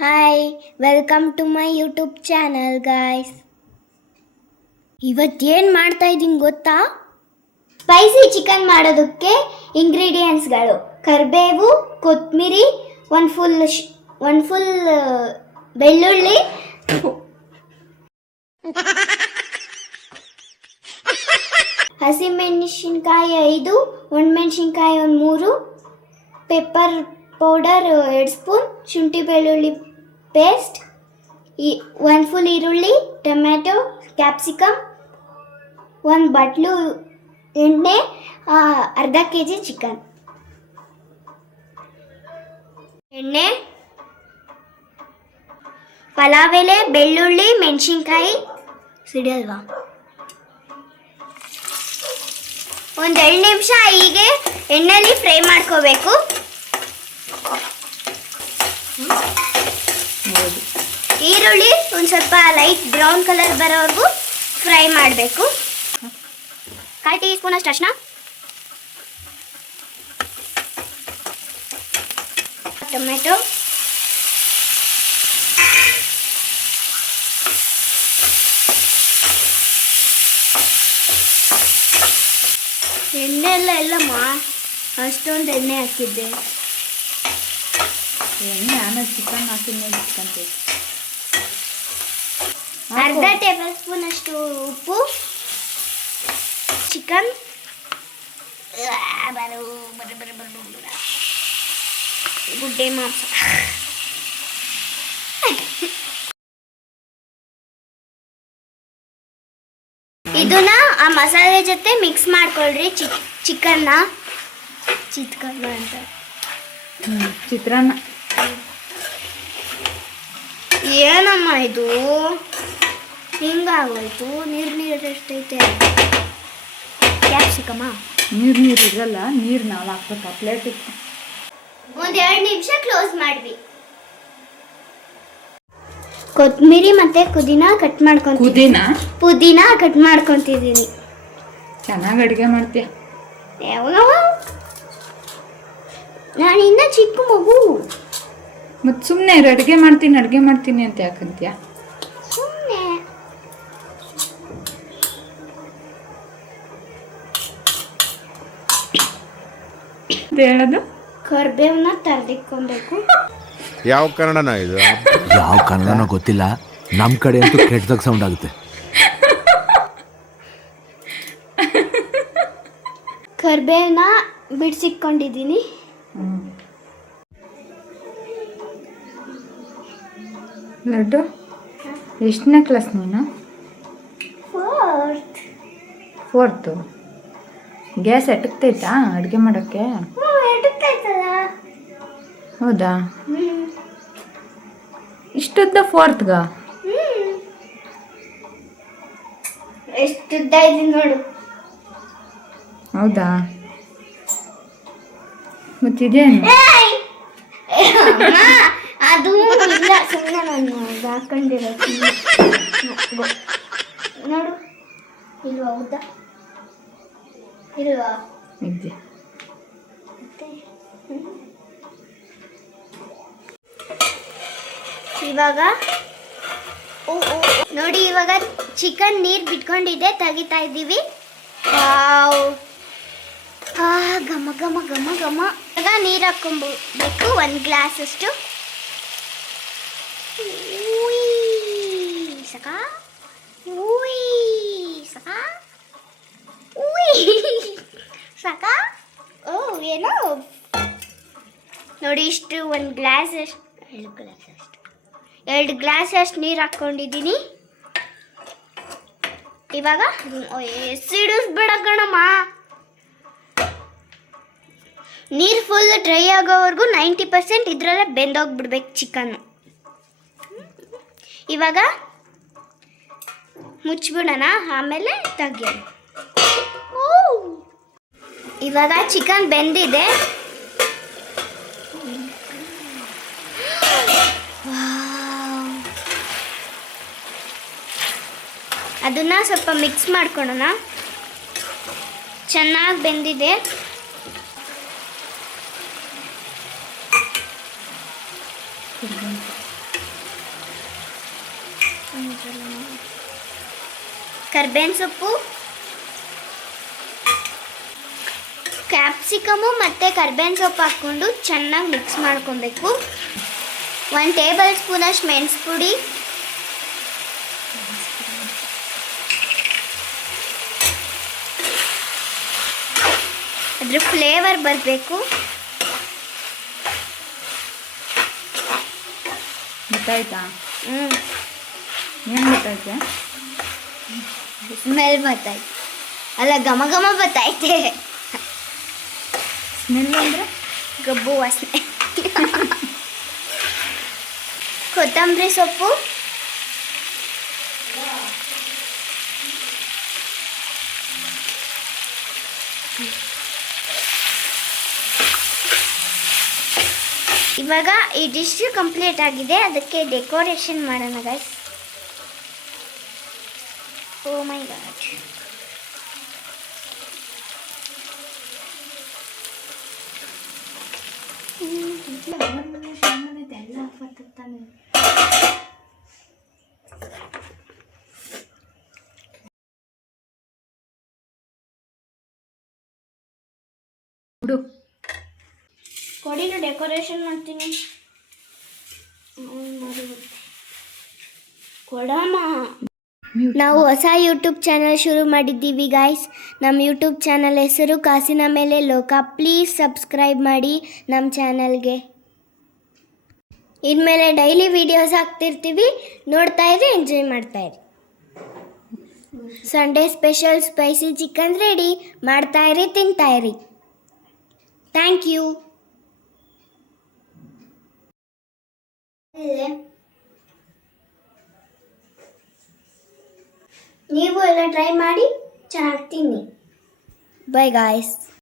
Hi, welcome to my YouTube channel guys. ಇವತ್ತೇನು ಮಾಡ್ತಾ ಇದ್ದೀನಿ ಗೊತ್ತಾ? ಸ್ಪೈಸಿ ಚಿಕನ್ ಮಾಡೋದಕ್ಕೆ ಇಂಗ್ರೀಡಿಯೆಂಟ್ಸ್ಗಳು: ಕರಿಬೇವು, ಕೊತ್ತಂಬರಿ, ಒಂದು ಫುಲ್ ಬೆಳ್ಳುಳ್ಳಿ, ಹಸಿಮೆಣಸಿನ್ಕಾಯಿ 5, ಒಣಮೆಣಸಿನ್ಕಾಯಿ 3, ಪೆಪ್ಪರ್ ಪೌಡರ್ 2 ಸ್ಪೂನ್, ಶುಂಠಿ ಬೆಳ್ಳುಳ್ಳಿ ಪೇಸ್ಟ್, ಒಂದು ಫುಲ್ ಈರುಳ್ಳಿ, ಟೊಮ್ಯಾಟೊ, ಕ್ಯಾಪ್ಸಿಕಮ್, ಒಂದು ಬಟ್ಲು ಎಣ್ಣೆ, ಅರ್ಧ kg ಚಿಕನ್. ಎಣ್ಣೆ, ಪಲಾವ್ ಎಲೆ, ಬೆಳ್ಳುಳ್ಳಿ, ಮೆಣಸಿನ್ಕಾಯಿ ಸಿಡಿಯಲ್ವಾ, ಒಂದು 2 ನಿಮಿಷ ಹೀಗೆ ಎಣ್ಣೆಯಲ್ಲಿ ಫ್ರೈ ಮಾಡ್ಕೋಬೇಕು. ಈರುಳ್ಳಿ ಒಂದು ಸ್ವಲ್ಪ ಲೈಟ್ ಬ್ರೌನ್ ಕಲರ್ ಬರೋವರೆಗೂ ಫ್ರೈ ಮಾಡಬೇಕು. 1/4 ಟೀ ಸ್ಪೂನ್ ಅಷ್ಟು ಅರಿಶಿನ, ಟೊಮೆಟೊ, ಎಣ್ಣೆ ಎಲ್ಲಮ್ಮ ಅಷ್ಟೊಂದು ಎಣ್ಣೆ ಹಾಕಿದ್ದೆ. ಎಣ್ಣೆ ನಾನು ಚಿಕನ್ ಹಾಕಿದ್ಮೇಲೆ ಚಿಕನ್ ಅರ್ಧ ಟೇಬಲ್ ಸ್ಪೂನ್ ಅಷ್ಟು ಉಪ್ಪು, ಚಿಕನ್, ಗುಡ್ಡೆ ಮಾಂಸ, ಇದನ್ನ ಆ ಮಸಾಲೆ ಜೊತೆ ಮಿಕ್ಸ್ ಮಾಡ್ಕೊಳ್ರಿ. ಚಿಕನ್ನ ಅಂತ ಚಿತ್ರಾನ್ನ. ಏನಮ್ಮ ಇದು ಹಿಂಗಾಗೋಯ್ತು? ನೀರು ಎಷ್ಟೈತೆ? ಕ್ಯಾಪ್ಸಿಕಮ ನೀರು ಇರಲ್ಲ, ನೀರು ನಾವು ಹಾಕ್ಬೇಕು. ಪ್ಲೇಟ್ ಇತ್ತು. ಒಂದು 2 ನಿಮಿಷ ಕ್ಲೋಸ್ ಮಾಡ್ವಿ. ಕೊತ್ತಂಬರಿ ಮತ್ತೆ ಪುದೀನ ಕಟ್ ಮಾಡ್ಕೊಂತಿದ್ದೀನಿ. ಚೆನ್ನಾಗಿ ಅಡುಗೆ ಮಾಡ್ತೀಯ. ಯಾವಾಗ? ನಾನಿನ್ನ ಚಿಕ್ಕ ಮಗು. ಮತ್ತು ಸುಮ್ಮನೆ ಅಡುಗೆ ಮಾಡ್ತೀನಿ ಅಂತ ಯಾಕಂತೀಯ? ಸುಮ್ಮನೆ ಹೇಳೋದು. ಕರ್ಬೇವನ್ನ ತರದಿಕ್ಕೊಬೇಕು. ಯಾವ ಕನ್ನಡನ ಇದು? ಯಾವ ಕನ್ನಡನೋ ಗೊತ್ತಿಲ್ಲ, ನಮ್ಮ ಕಡೆ ಅಂತೂ ಕೆಟ್ಟದಾಗ ಸೌಂಡ್ ಆಗುತ್ತೆ. ಕರ್ಬೇವನ್ನ ಬಿಡಿಸಿಕೊಂಡಿದ್ದೀನಿ. ಲಡ್ಡು, ಎಷ್ಟನೇ ಕ್ಲಾಸ್ ನೀನು? 4th. ಗ್ಯಾಸ್ ಎಟಕ್ತೈತಾ ಅಡುಗೆ ಮಾಡೋಕ್ಕೆ? ಹೌದಾ? ಇಷ್ಟುದ್ದ 4th? ಎಷ್ಟುದ್ದ ಇದೆ ನೋಡು. ಹೌದಾ? ಮತ್ತಿದೇನು? ಅದು ಇಲ್ಲ, ಸುಮ್ಮನೆ ನಾನು ಹಾಕೊಂಡಿರೋದು ನೋಡು. ಇಲ್ವಾ? ಹೌದಾ? ಇಲ್ವಾ? ಇದೆ. ಇವಾಗ ನೋಡಿ, ಇವಾಗ ಚಿಕನ್ ನೀರು ಬಿಟ್ಕೊಂಡಿದೆ, ತೆಗಿತಾ ಇದ್ದೀವಿ. ಘಮ ಘಮ ಘಮ ಘಮ. ಇವಾಗ ನೀರು ಹಾಕ್ಕೊಬೇಕು, 1 ಗ್ಲಾಸ್ ಅಷ್ಟು. ಸಾಕಾ? ಸಾಕಾ? ಏನೋ ನೋಡಿ, ಇಷ್ಟು 1 ಗ್ಲಾಸ್ ಅಷ್ಟು, 2 ಗ್ಲಾಸ್ ಅಷ್ಟು ನೀರು ಹಾಕ್ಕೊಂಡಿದ್ದೀನಿ. ಇವಾಗ ಸಿಡಿಸ್ಬೇಡ ಕಣಮ್ಮ. ನೀರು ಫುಲ್ ಡ್ರೈ ಆಗೋವರೆಗೂ 90% ಇದರಲ್ಲೇ ಬೆಂದೋಗ್ಬಿಡ್ಬೇಕು ಚಿಕನ್ನು. ಇವಾಗ ಮುಚ್ಚಿಬಿಡೋಣ, ಆಮೇಲೆ ತೆಗಿಯೋಣ. ಇವಾಗ ಚಿಕನ್ ಬೆಂದಿದೆ. ಅದನ್ನ ಸ್ವಲ್ಪ ಮಿಕ್ಸ್ ಮಾಡ್ಕೊಳ್ಳೋಣ. ಚೆನ್ನಾಗಿ ಬೆಂದಿದೆ. ಕರ್ಬೇವಿನ ಸೊಪ್ಪು, ಕ್ಯಾಪ್ಸಿಕಮು ಮತ್ತು ಕರ್ಬೇವಿನ ಸೊಪ್ಪು ಹಾಕ್ಕೊಂಡು ಚೆನ್ನಾಗಿ ಮಿಕ್ಸ್ ಮಾಡ್ಕೊಬೇಕು. 1 ಟೇಬಲ್ ಸ್ಪೂನಷ್ಟು ಮೆಣಸು ಪುಡಿ, ಅದ್ರ ಫ್ಲೇವರ್ ಬರಬೇಕು. ಗೊತ್ತಾಯ್ತಾ? ಏನು ಗೊತ್ತಾಯ್ತೆ? ಸ್ಮೆಲ್ ಬರ್ತೈತೆ, ಅಲ್ಲ ಘಮ ಘಮ ಬರ್ತೈತೆ. ಸ್ಮೆಲ್ ಅಂದರೆ ಗಬ್ಬು ವಾಸನೆ. ಕೊತ್ತಂಬರಿ ಸೊಪ್ಪು, ಇವಾಗ ಈ ಡಿಶ್ ಕಂಪ್ಲೀಟ್ ಆಗಿದೆ. ಅದಕ್ಕೆ ಡೆಕೋರೇಷನ್ ಮಾಡೋಣ ಗೈಸ್. ಓ ಮೈ ಗಾಡ್, ಬಿಡು. ಕೊಡಿನ ಡೆಕೋರೇಷನ್ ಮಾಡ್ತೀನಿ. ಕೊಡಮ್ಮ. ನಾವು ಹೊಸ ಯೂಟ್ಯೂಬ್ ಚಾನಲ್ ಶುರು ಮಾಡಿದ್ದೀವಿ ಗಾಯ್ಸ್. ನಮ್ಮ ಯೂಟ್ಯೂಬ್ ಚಾನಲ್ ಹೆಸರು ಕಾಸಿನ ಮೇಲೆ ಲೋಕ. ಪ್ಲೀಸ್ ಸಬ್ಸ್ಕ್ರೈಬ್ ಮಾಡಿ ನಮ್ಮ ಚಾನಲ್ಗೆ. ಇನ್ಮೇಲೆ ಡೈಲಿ ವಿಡಿಯೋಸ್ ಹಾಕ್ತಿರ್ತೀವಿ, ನೋಡ್ತಾ ಇರಿ, ಎಂಜಾಯ್ ಮಾಡ್ತಾ ಇರಿ. Sunday special spicy chicken ready. ಮಾಡ್ತಾ ಇರಿ, ತಿಂತಾ ಇರಿ. Thank you. ನೀವು ಎಲ್ಲ ಟ್ರೈ ಮಾಡಿ, ಚೆನ್ನಾಗಿ ತಿನ್ನಿ. Bye guys.